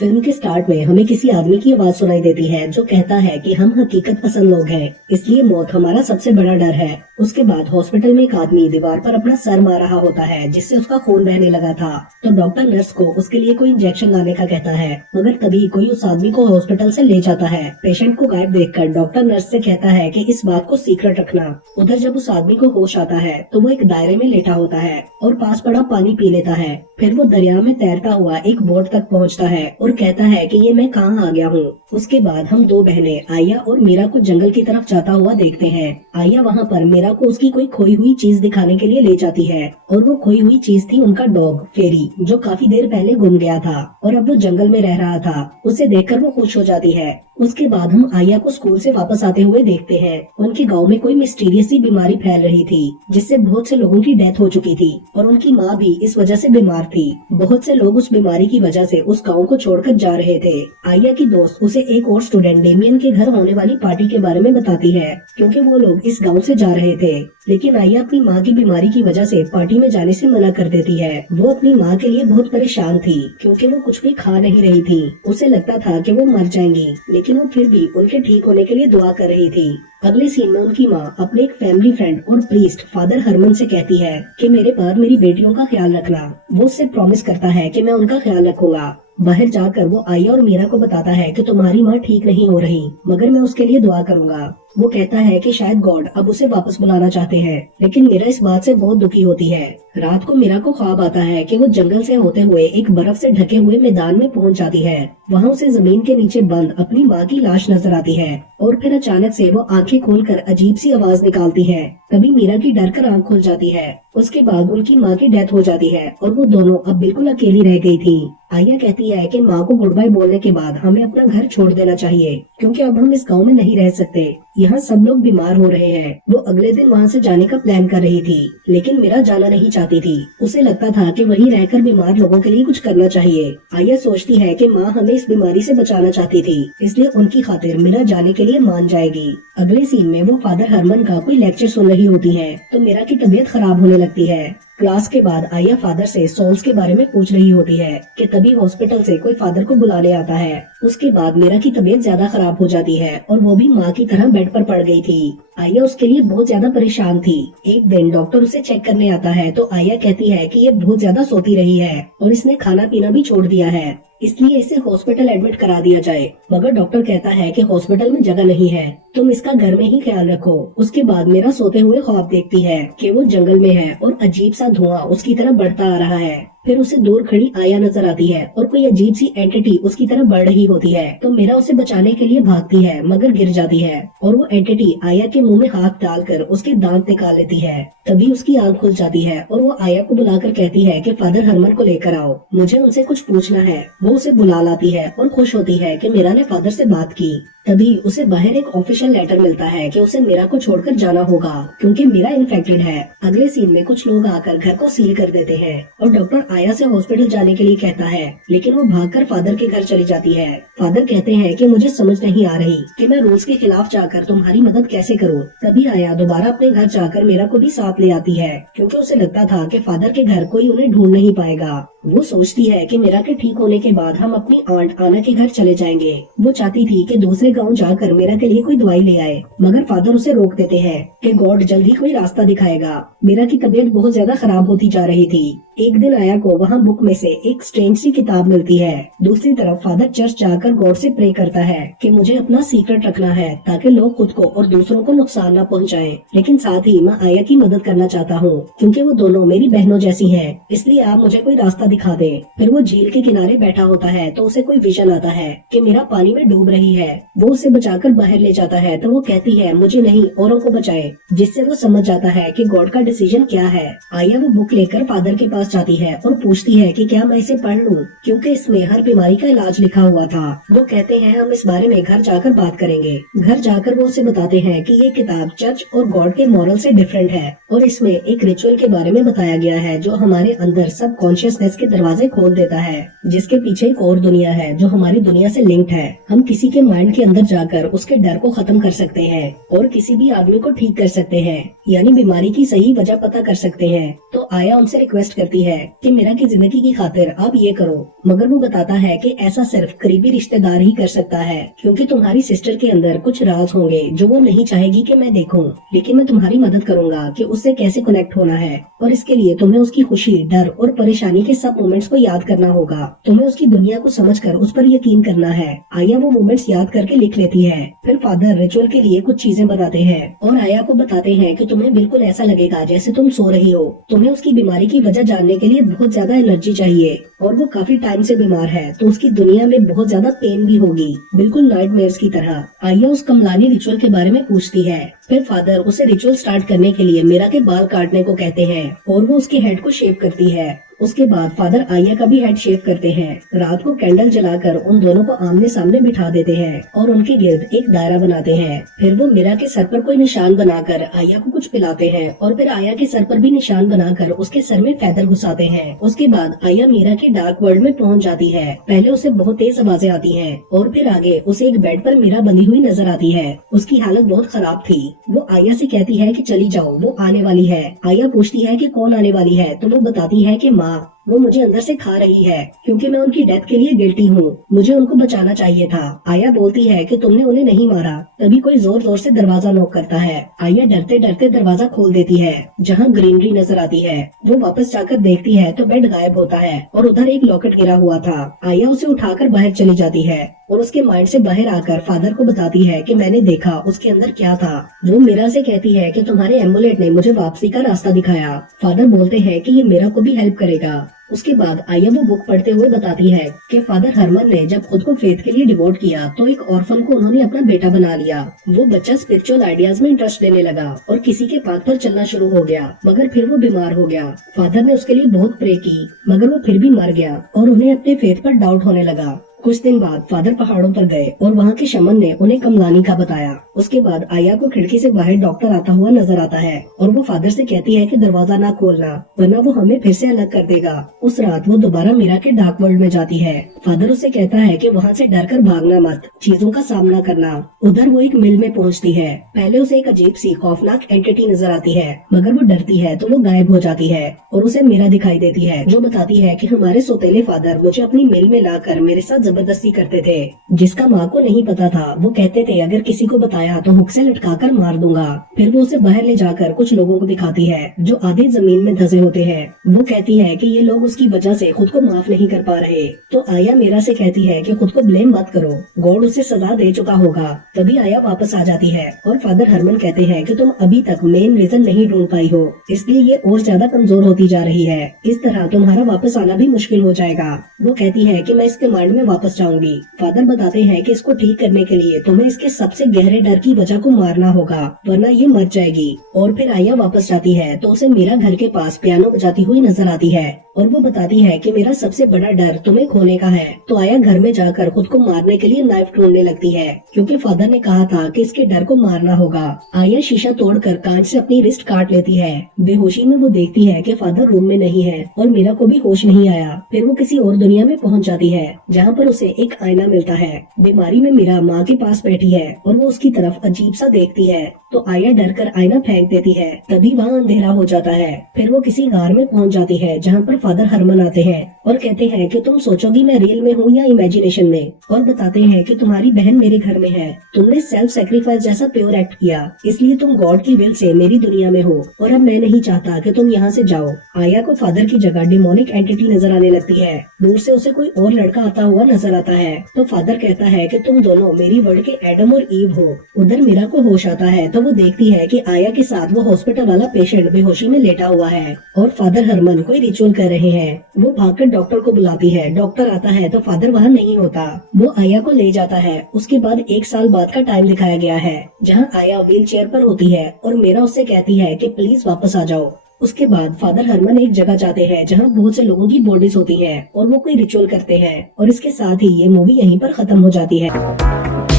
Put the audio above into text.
Film के start में हमें किसी आदमी की आवाज सुनाई देती है जो कहता है कि हम हकीकत पसंद लोग हैं, इसलिए मौत हमारा सबसे बड़ा डर है। उसके बाद हॉस्पिटल में एक आदमी दीवार पर अपना सर मार रहा होता है जिससे उसका खून बहने लगा था। तो डॉक्टर नर्स को उसके लिए कोई इंजेक्शन लाने का कहता है, मगर तभी कोई उस आदमी को हॉस्पिटल से ले जाता है। पेशेंट को गायब देखकर डॉक्टर नर्स से कहता है कि इस बात को सीक्रेट रखना। उधर जब उस आदमी को होश आता है तो वो एक दायरे में लेटा होता है और पास पड़ा पानी पी लेता है। फिर वो दरिया में तैरता हुआ एक बोट तक पहुंचता है और कहता है कि ये मैं कहाँ आ गया हूँ। उसके बाद हम दो बहनें आया और मीरा को जंगल की तरफ जाता हुआ देखते हैं। आया वहाँ पर मीरा को उसकी कोई खोई हुई चीज दिखाने के लिए ले जाती है और वो खोई हुई चीज थी उनका डॉग फेरी, जो काफी देर पहले गुम गया था और अब वो जंगल में रह रहा था। उसे देखकर वो खुश हो जाती है। उसके बाद हम आया को स्कूल से वापस आते हुए देखते हैं। उनके गांव में कोई मिस्टीरियस सी बीमारी फैल रही थी जिससे बहुत से लोगों की डेथ हो चुकी थी और उनकी माँ भी इस वजह से बीमार थी। बहुत से लोग उस बीमारी की वजह से उस गांव को छोड़कर जा रहे थे। आया की दोस्त उसे एक और स्टूडेंट डेमियन के घर होने वाली पार्टी के बारे में बताती है, क्योंकि वो लोग इस गांव से जा रहे थे। लेकिन आया अपनी माँ की बीमारी की वजह से पार्टी में जाने से मना कर देती है। वो अपनी माँ के लिए बहुत परेशान थी क्योंकि वो कुछ भी खा नहीं रही थी। उसे लगता था कि वो मर जाएंगी, लेकिन वो फिर भी उनके ठीक होने के लिए दुआ कर रही थी। अगले सीन में उनकी माँ अपने एक फैमिली फ्रेंड और प्रीस्ट फादर हरमन से कहती है कि मेरे पर मेरी बेटियों का ख्याल रखना। वो उससे प्रॉमिस करता है कि मैं उनका ख्याल रखूंगा। बाहर जाकर वो आया और मीरा को बताता है कि तुम्हारी माँ ठीक नहीं हो रही, मगर मैं उसके लिए दुआ करूंगा। वो कहता है कि शायद गॉड अब उसे वापस बुलाना चाहते हैं, लेकिन मीरा इस बात से बहुत दुखी होती है। रात को मीरा को ख्वाब आता है कि वो जंगल से होते हुए एक बर्फ से ढके हुए मैदान में पहुंच जाती है। वहाँ उसे जमीन के नीचे बंद अपनी माँ की लाश नजर आती है और फिर अचानक से वो आंखें खोलकर अजीब सी आवाज निकालती है। तभी मीरा की डर कर आंख खुल जाती है। उसके बाद उनकी माँ की डेथ हो जाती है और वो दोनों अब बिल्कुल अकेली रह गई थी। आया कहती है कि माँ को गुड बाय बोलने के बाद हमें अपना घर छोड़ देना चाहिए, क्योंकि अब हम इस गांव में नहीं रह सकते। यहाँ सब लोग बीमार हो रहे हैं। वो अगले दिन वहाँ से जाने का प्लान कर रही थी, लेकिन मीरा जाना नहीं चाहती थी। उसे लगता था कि वहीं रहकर बीमार लोगों के लिए कुछ करना चाहिए। आया सोचती है कि माँ हमें इस बीमारी से बचाना चाहती थी, इसलिए उनकी खातिर मीरा जाने के लिए मान जाएगी। अगले सीन में वो फादर हरमन का कोई लेक्चर सुन रही होती है तो मीरा की तबीयत खराब होने लगती है। क्लास के बाद आया फादर से सोल्स के बारे में पूछ रही होती है कि तभी हॉस्पिटल से कोई फादर को बुलाने आता है। उसके बाद मीरा की तबीयत ज्यादा खराब हो जाती है और वो भी माँ की तरह बेड पर पड़ गई थी। आया उसके लिए बहुत ज्यादा परेशान थी। एक दिन डॉक्टर उसे चेक करने आता है तो आया कहती है कि ये बहुत ज्यादा सोती रही है और इसने खाना पीना भी छोड़ दिया है, इसलिए इसे हॉस्पिटल एडमिट करा दिया जाए। मगर डॉक्टर कहता है कि हॉस्पिटल में जगह नहीं है, तुम इसका घर में ही ख्याल रखो। उसके बाद मीरा सोते हुए ख्वाब देखती है कि वो जंगल में है और अजीब सा धुआं उसकी तरफ बढ़ता आ रहा है। फिर उसे दूर खड़ी आया नजर आती है और कोई अजीब सी एंटिटी उसकी तरफ बढ़ रही होती है। तो मीरा उसे बचाने के लिए भागती है मगर गिर जाती है और वो एंटिटी आया के मुंह में हाथ डालकर उसके दांत निकाल लेती है। तभी उसकी आंख खुल जाती है और वो आया को बुलाकर कहती है कि फादर हरमन को लेकर आओ, मुझे उनसे कुछ पूछना है। वो उसे बुला लाती है और खुश होती है कि मीरा ने फादर से बात की। तभी उसे बाहर एक ऑफिशियल लेटर मिलता है कि उसे मीरा को छोड़कर जाना होगा क्योंकि मीरा इन्फेक्टेड है। अगले सीन में कुछ लोग आकर घर को सील कर देते हैं और डॉक्टर आया से हॉस्पिटल जाने के लिए कहता है, लेकिन वो भागकर फादर के घर चली जाती है। फादर कहते हैं कि मुझे समझ नहीं आ रही कि मैं रूल्स के खिलाफ जाकर तुम्हारी मदद कैसे करूं। तभी आया दोबारा अपने घर जाकर मीरा को भी साथ ले आती है, क्योंकि उसे लगता था कि फादर के घर कोई उन्हें ढूंढ नहीं पाएगा। वो सोचती है कि मीरा के ठीक होने के बाद हम अपनी आंट आना के घर चले जाएंगे। वो चाहती थी कि दूसरे गांव जाकर मीरा के लिए कोई दवाई ले आए, मगर फादर उसे रोक देते हैं कि गॉड जल्द ही कोई रास्ता दिखाएगा। मीरा की तबीयत बहुत ज्यादा खराब होती जा रही थी। एक दिन आया को वहाँ बुक में से एक स्ट्रेंज सी किताब मिलती है। दूसरी तरफ फादर चर्च जाकर गॉड से प्रे करता है कि मुझे अपना सीक्रेट रखना है ताकि लोग खुद को और दूसरों को नुकसान न पहुँचाएं, लेकिन साथ ही मैं आया की मदद करना चाहता हूँ क्योंकि वो दोनों मेरी बहनों जैसी हैं, इसलिए आप मुझे कोई रास्ता दिखा दें। फिर वो झील के किनारे बैठा होता है तो उसे कोई विजन आता है कि मीरा पानी में डूब रही है। वो उसे बचाकर बाहर ले जाता है तो वो कहती है मुझे नहीं औरों को बचाए, जिससे वो समझ जाता है कि गॉड का डिसीजन क्या है। आया वो बुक लेकर फादर के पास जाती है और पूछती है कि क्या मैं इसे पढ़ लूं, क्योंकि इसमें हर बीमारी का इलाज लिखा हुआ था। वो कहते हैं हम इस बारे में घर जाकर बात करेंगे। घर जाकर वो उसे बताते हैं कि ये किताब चर्च और गॉड के मॉरल से डिफरेंट है और इसमें एक रिचुअल के बारे में बताया गया है जो हमारे अंदर सब कॉन्शियसनेस के दरवाजे खोल देता है, जिसके पीछे एक और दुनिया है जो हमारी दुनिया से लिंक्ड है। हम किसी के माइंड के अंदर जाकर उसके डर को खत्म कर सकते हैं और किसी भी आदमी को ठीक कर सकते हैं, यानी बीमारी की सही वजह पता कर सकते हैं। तो आया उनसे रिक्वेस्ट करती करती है कि मीरा की जिंदगी की खातिर आप ये करो, मगर वो बताता है कि ऐसा सिर्फ करीबी रिश्तेदार ही कर सकता है, क्योंकि तुम्हारी सिस्टर के अंदर कुछ राज होंगे जो वो नहीं चाहेगी कि मैं देखूं। लेकिन मैं तुम्हारी मदद करूंगा कि उससे कैसे कनेक्ट होना है, और इसके लिए तुम्हें उसकी खुशी, डर और परेशानी के सब मोमेंट्स को याद करना होगा। तुम्हें उसकी दुनिया को समझकर उस पर यकीन करना है। आया वो मोमेंट्स याद करके लिख लेती है। फिर फादर रिचुअल के लिए कुछ चीजें बताते हैं और आया को बताते हैं कि तुम्हें बिल्कुल ऐसा लगेगा जैसे तुम सो रही हो। तुम्हें उसकी बीमारी की वजह जानने के लिए बहुत ज्यादा एनर्जी चाहिए, और वो काफी टाइम से बीमार है, तो उसकी दुनिया में बहुत ज्यादा पेन भी होगी, बिल्कुल नाइटमेयर्स की तरह। आया उस कमलानी रिचुअल के बारे में पूछती है। फिर फादर उसे रिचुअल स्टार्ट करने के लिए मीरा के बाल काटने को कहते हैं और वो उसके हेड को शेव करती है। उसके बाद फादर आया का भी हेड शेव करते हैं। रात को कैंडल जलाकर उन दोनों को आमने सामने बिठा देते हैं और उनके गिर्द एक दायरा बनाते हैं। फिर वो मीरा के सर पर कोई निशान बनाकर आया को कुछ पिलाते हैं और फिर आया के सर पर भी निशान बनाकर उसके सर में फैदर घुसाते हैं। उसके बाद आया मीरा के डार्क वर्ल्ड में पहुंच जाती है। पहले उसे बहुत तेज आवाजें आती हैं और फिर आगे उसे एक बेड पर मीरा बंधी हुई नजर आती है। उसकी हालत बहुत खराब थी। वो आया से कहती है कि चली जाओ, वो आने वाली है। आया पूछती है कि कौन आने वाली है, तो वो बताती है कि माँ, वो मुझे अंदर से खा रही है क्योंकि मैं उनकी डेथ के लिए गिल्टी हूँ। मुझे उनको बचाना चाहिए था। आया बोलती है कि तुमने उन्हें नहीं मारा। तभी कोई जोर जोर से दरवाजा नॉक करता है। आया डरते डरते दरवाजा खोल देती है। जहाँ ग्रीनरी नजर आती है, वो वापस जाकर देखती है तो बेड गायब होता है और उधर एक लॉकेट गिरा हुआ था। आया उसे उठाकर बाहर चली जाती है और उसके माइंड से बाहर आकर फादर को बताती है कि मैंने देखा उसके अंदर क्या था। वो मीरा से कहती है कि तुम्हारे एमुलेट ने मुझे वापसी का रास्ता दिखाया। फादर बोलते हैं कि ये मीरा को भी हेल्प करेगा। उसके बाद आया वो बुक पढ़ते हुए बताती है कि फादर हरमन ने जब खुद को फेथ के लिए डिवोट किया तो एक ऑर्फन को उन्होंने अपना बेटा बना लिया। वो बच्चा स्पिरिचुअल आइडियाज में इंटरेस्ट लेने लगा और किसी के पाथ पर चलना शुरू हो गया, मगर फिर वो बीमार हो गया। फादर ने उसके लिए बहुत प्रे की, मगर वो फिर भी मर गया और उन्हें अपने फेथ पर डाउट होने लगा। कुछ दिन बाद फादर पहाड़ों पर गए और वहाँ के शमन ने उन्हें कमलानी का बताया। उसके बाद आया को खिड़की से बाहर डॉक्टर आता हुआ नजर आता है और वो फादर से कहती है कि दरवाजा ना खोलना वरना वो हमें फिर से अलग कर देगा। उस रात वो दोबारा मीरा के डार्क वर्ल्ड में जाती है। फादर उससे कहता है कि वहाँ से डरकर भागना मत, चीजों का सामना करना। उधर वो एक मिल में पहुँचती है। पहले उसे एक अजीब सी खौफनाक एंटिटी नजर आती है, मगर वो डरती है तो वो गायब हो जाती है और उसे मीरा दिखाई देती है, जो बताती है कि हमारे सौतेले फादर मुझे अपनी मिल में लाकर मेरे साथ जबरदस्ती करते थे, जिसका माँ को नहीं पता था। वो कहते थे अगर किसी को बताया तो हुक से लटकाकर मार दूंगा। फिर वो उसे बाहर ले जाकर कुछ लोगों को दिखाती है जो आधे जमीन में धंसे होते हैं। वो कहती है कि ये लोग उसकी वजह से खुद को माफ नहीं कर पा रहे। तो आया मीरा से कहती है कि खुद को ब्लेम मत करो, गॉड उसे सजा दे चुका होगा। तभी आया वापस आ जाती है और फादर हरमन कहते हैं कि तुम अभी तक मेन रीजन नहीं ढूंढ पाई हो, इसलिए ये और ज्यादा कमजोर होती जा रही है। इस तरह तुम्हारा वापस आना भी मुश्किल हो जाएगा। वो कहती है कि मैं इसके माइंड में वापस जाऊंगी। फादर बताते हैं कि इसको ठीक करने के लिए तुम्हें इसके सबसे गहरे डर की वजह को मारना होगा, वरना ये मर जाएगी। और फिर आया वापस जाती है तो उसे मीरा घर के पास पियानो बजाती हुई नजर आती है और वो बताती है कि मेरा सबसे बड़ा डर तुम्हें खोने का है। तो आया घर में जाकर खुद को मारने के लिए नाइफ ढूंढने लगती है, क्योंकि फादर ने कहा था कि इसके डर को मारना होगा। आया शीशा तोड़कर कांच से अपनी रिस्ट काट लेती है। बेहोशी में वो देखती है कि फादर रूम में नहीं है और मीरा को भी होश नहीं आया। फिर वो किसी और दुनिया में पहुंच जाती है, जहाँ पर उसे एक आईना मिलता है। बीमारी में मीरा माँ के पास बैठी है और वो उसकी तरफ अजीब सा देखती है, तो आया डरकर आईना फेंक देती है। तभी वहाँ अंधेरा हो जाता है। फिर वो किसी गार में पहुंच जाती है, जहाँ पर फादर हरमन आते हैं और कहते हैं कि तुम सोचोगी मैं रियल में हूँ या इमेजिनेशन में, और बताते हैं कि तुम्हारी बहन मेरे घर में है। तुमने सेल्फ सेक्रीफाइस जैसा प्योर एक्ट किया, इसलिए तुम गॉड की विल से मेरी दुनिया में हो और अब मैं नहीं चाहता कि तुम यहाँ से जाओ। आया को फादर की जगह डिमोनिक एंटिटी नजर आने लगती है। दूर से उसे कोई और लड़का आता हुआ नजर आता है, तो फादर कहता है कि तुम दोनों मेरी वर्ल्ड के एडम और ईव हो। उधर मीरा को होश आता है तो वो देखती है कि आया के साथ वो हॉस्पिटल वाला पेशेंट बेहोशी में लेटा हुआ है और फादर हरमन कोई रिचुअल कर रहे हैं। वो भागकर डॉक्टर को बुलाती है। डॉक्टर आता है तो फादर वहाँ नहीं होता। वो आया को ले जाता है। उसके बाद 1 साल बाद का टाइम दिखाया गया है, जहाँ आया व्हील चेयर पर होती है और मीरा उससे कहती है कि प्लीज वापस आ जाओ। उसके बाद फादर हरमन एक जगह जाते हैं जहाँ बहुत से लोगों की बॉडीज होती हैं और वो कोई रिचुअल करते हैं, और इसके साथ ही ये मूवी यहीं पर खत्म हो जाती है।